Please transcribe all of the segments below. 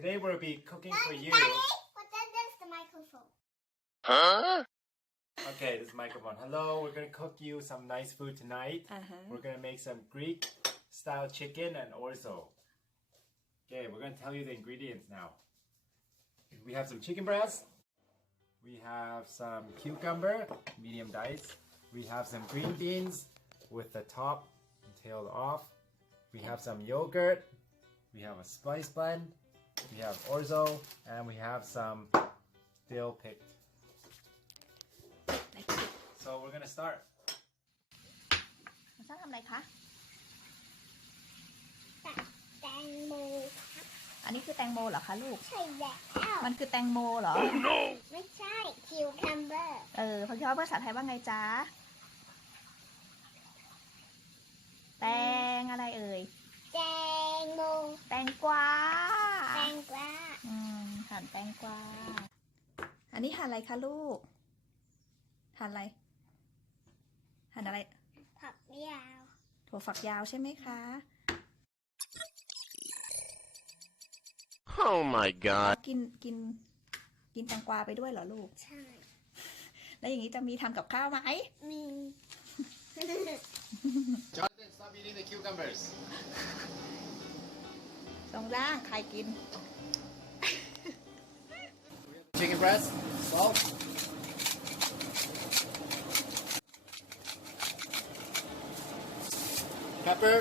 Today we'll be cooking for you. Daddy, what is the microphone? Huh? Okay, this is microphone. Hello, we're gonna cook you some nice food tonight. We're gonna make some Greek style chicken and orzo. Okay, we're gonna tell you the ingredients now. We have some chicken breast. We have some cucumber, medium dice. We have some green beans with the top and tail off. We have some yogurt. We have a spice blend. We have orzo, and we have some dill picked. So we're gonna start. น้องทำอะไรคะ แตงโม อันนี้คือแตงโมเหรอคะลูก ใช่แล้ว มันคือแตงโมเหรอ ไม่ใช่คิวคัมเบอร์ เขาคิดว่าภาษาไทยว่าไงจ๊ะ แตงอะไรเอ่ย แตงโม แตงกวา แตงกวา หั่นแตงกวา อันนี้หั่นอะไรคะลูก หั่นอะไร หั่นอะไร ผักยาว ถั่วฝักยาวใช่ไหมคะ Oh my god. กินแตงกวาไปด้วยเหรอลูก ใช่ แล้วอย่างนี้จะมีทำกับข้าวไหม มี Jonathan, stop eating the cucumbers. ตรงล่างใครกิน Chicken breast, salt. Pepper.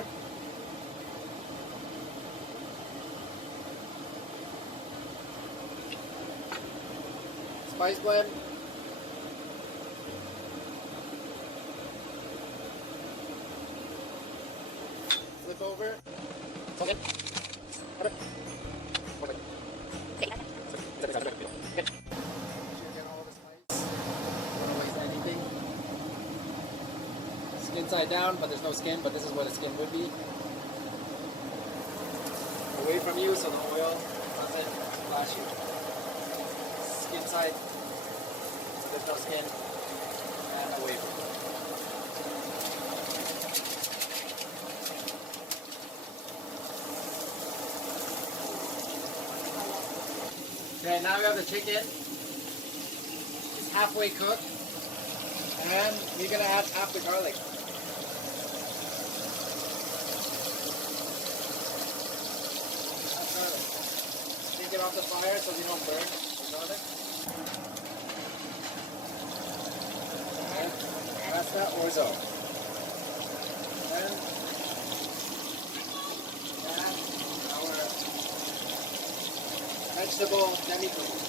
Spice blend. Flip over. Okay. Skin side down, but there's no skin, but this is where the skin would be. Away from you so the oil doesn't splash you. Skin side, so there's no skin, and away from you. Okay, now we have the chicken. It's halfway cooked. And we're gonna add half the garlic. Half garlic. Take it off the fire so we don't burn the garlic. And pasta orzo. And add our vegetable demi-glaze.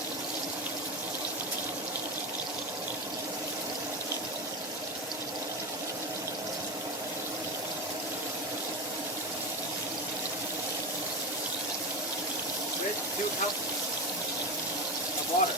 With 2 cups of water.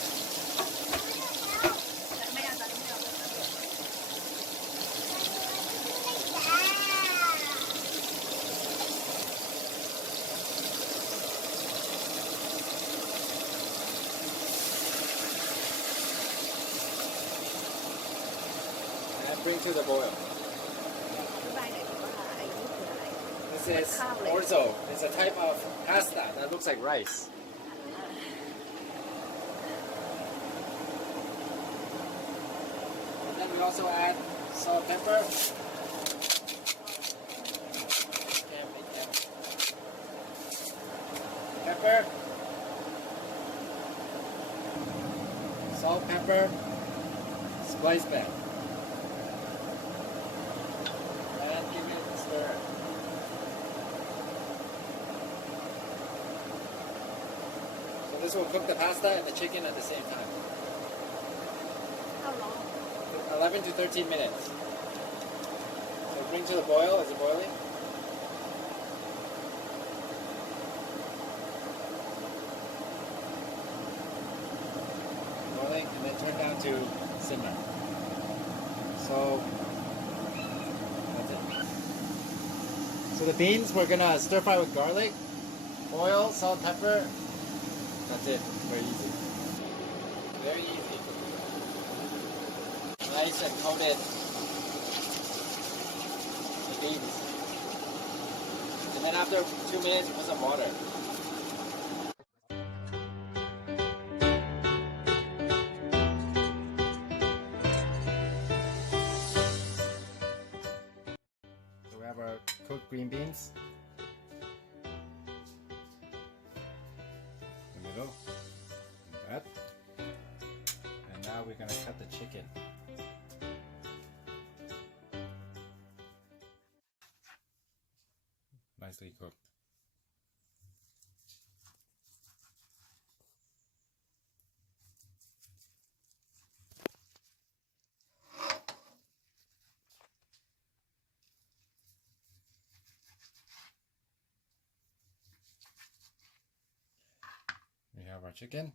And bring to the boil. This is orzo. It's a type of pasta that looks like rice. And then we also add salt, pepper. Pepper. Salt, pepper. Spice blend. And give it a stir. This will cook the pasta and the chicken at the same time. How long? 11 to 13 minutes. So bring to the boil. Is it boiling? Boiling, and then turn down to simmer. So that's it. So the beans we're gonna stir fry with garlic, oil, salt, pepper. That's it. Very easy. Very easy. Nice and coated the beans. And then after 2 minutes, put some water. our cooked green beans. In the middle. Like that. And now we're gonna cut the chicken. Nicely cooked. We have our chicken.